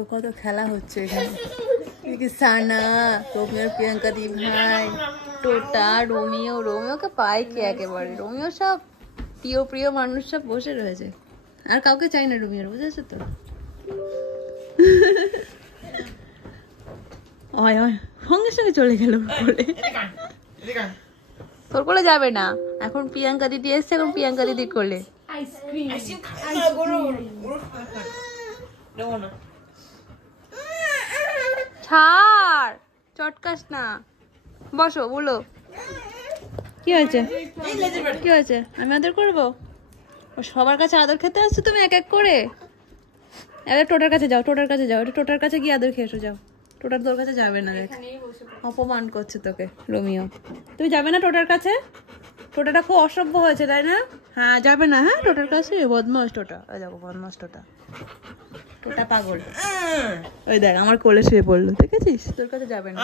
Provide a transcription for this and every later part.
দেখো কত খেলা হচ্ছে এখানে। সানা, রোমিও, প্রিয়াঙ্কা দি ভাই, টোটা, রোমিও। রোমিওকে পায় কি একেবারে। রোমিও সব প্রিয় প্রিয় মানুষ সব বসে রয়েছে, আর কাউকে চাই না রোমিওর, বুঝেছো তো? সঙ্গে সঙ্গে চলে গেল কোলে। তোর কোলে যাবে না, এখন প্রিয়াঙ্কা দিদি এসছে, এখন প্রিয়াঙ্কা দিদি কোলে। ছাড়, চটকাস না, বসো। বলো কি হয়েছে, কি হয়েছে? আমি আদর করবো? সবার কাছে আদর খেতে আসছো তুমি এক এক করে? এবার টোটার কাছে যাও, টোটার কাছে যাও, টোটার কাছে গিয়ে আদর খেয়ে এসো, যাও। টোটার তোর কাছে যাবে না, দেখ অপমান করছে তোকে রোমিও। তুমি যাবে না টোটার কাছে? টোটাটা খুব অসভ্য হয়েছে তাই না? হ্যাঁ যাবে না, হ্যাঁ টোটার কাছে। বদমাস টোটা, ওই দেখো বদমাস টোটা, টোটা পাগল। ওই দেখ আমার কোলে শুয়ে পড়লো, দেখেছিস? তোর কাছে যাবে না।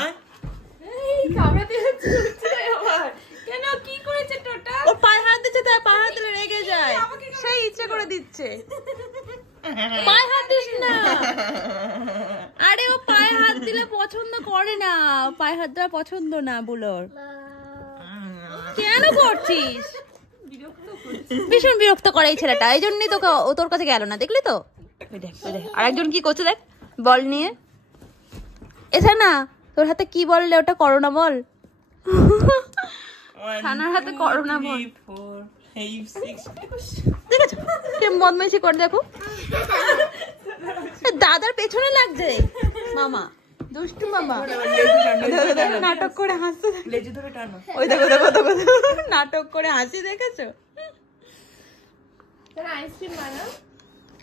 কেন, কি করেছে টোটা? ও পায়ে হাত দিচ্ছে, তাই পায়ে হাত দিলে রেগে যায়, সেই ইচ্ছে করে দিচ্ছে। পায়ে হাত দিস না, আরে ও পায়ে হাত দিলে পছন্দ করে না, পায়ে হাত দেওয়া পছন্দ না বুলোর। কেন করছিস? ভীষণ বিরক্ত করে এই ছেলেটা, এই জন্যই তোকে ও তোর কাছে গেল না, দেখলি তো? আরেকজন কি করছে দেখ, বল নিয়ে এসে না। তোর হাতে কি বললে ওটা? করো না বল। খানার হাতে করো না বল। দেখেছো কেমন বদমাইশি করে, দেখো দাদার পেছনে লাগছে মামা, দুষ্টু মামা। নাটক করে হাসছে, ওই দেখো দেখো দেখো, নাটক করে হাসি, দেখেছো?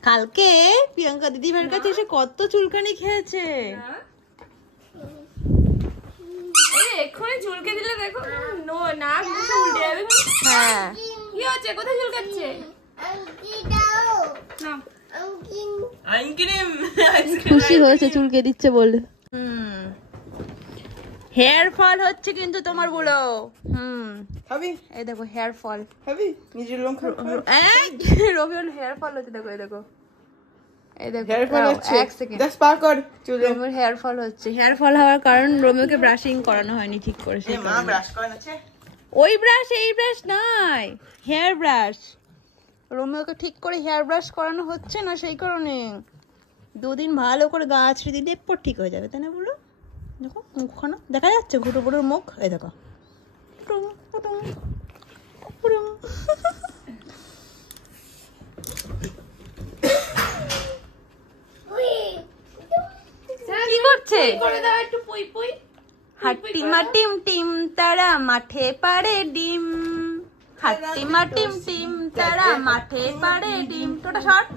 কালকে প্রিয়াঙ্কা দিদি ভাইয়ের কাছে এসে কত চুলকানি খেয়েছে। এক্ষুনি চুলকে দিলে দেখো, না উল্টে যাবে। হ্যাঁ কি হচ্ছে, কোথায় চুলকাচ্ছে? খুশি হয়েছে চুলকে দিচ্ছে বলে। হেয়ার ফল হচ্ছে কিন্তু তোমার বলো। এই দেখো hair fall, Rabiul hair fall হচ্ছে, দেখো এই দেখো, এই দেখো এক সেকেন্ড, রোমিওর হেয়ার ফল হচ্ছে। হেয়ার ফল হওয়ার কারণ রোমিওকে ব্রাশিং করানো হয়নি ঠিক করে। ওই ব্রাশ এই ব্রাশ নাই, হেয়ার ব্রাশ। রোমিওকে ঠিক করে হেয়ার ব্রাশ করানো হচ্ছে না, সেই কারণে। দুদিন ভালো করে গা আছড়ে দিলে এরপর ঠিক হয়ে যাবে, তাই না বলো? দেখো মুখখানা দেখা যাচ্ছে, ঘুটো ঘুটোর মুখ, এই দেখো। কি করছে? হাট্টিমা টিম টিম তারা মাঠে পাড়ে ডিম, হাট্টিমা টিম টিম তারা মাঠে পাড়ে ডিম। টোটা শর্ট।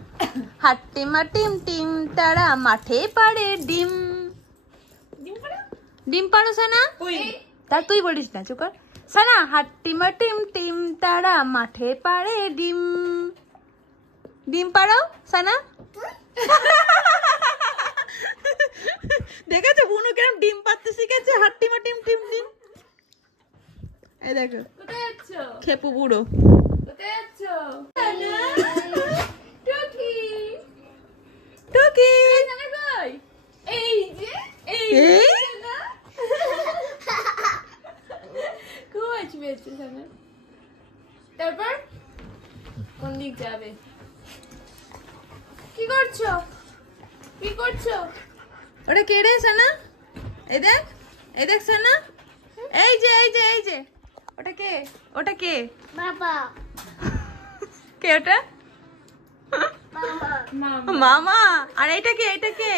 হাট্টিমা টিম টিম তারা মাঠে পাড়ে ডিম। ডিম পারো সানা? তা তুই বলিস না, চুপ কর। সানা, হাট্টিমা টিম টিম তারা মাঠে পাড়ে ডিম। ডিম পারো সানা? দেখেছো বুনু কেরম ডিম পাড়তে শিখেছে? হাট্টিমা টিম টিম ডিম। এই দেখো খেপু বুড়ো। টুকি এই যে খুব আসবে, তারপর কোন দিক যাবে? কি করছো, কি করছো? ওটা কে রে সানা? এই দেখ, এই দেখ সানা, এই যে এই যে এই যে, ওটা কে? ওটা কে? বাবা। কে ওটা? মামা। আর এইটা কে? এইটা কে?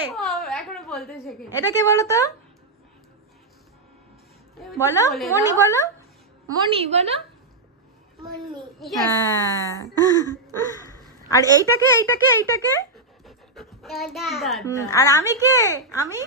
এখনো বলতে শেখে। এটা কে বলো তো? বলো মনি, বলো মনি, বলো মনি। হ্যাঁ। আর এইটাকে এইটাকে এইটাকে, আর আমি কে? আমি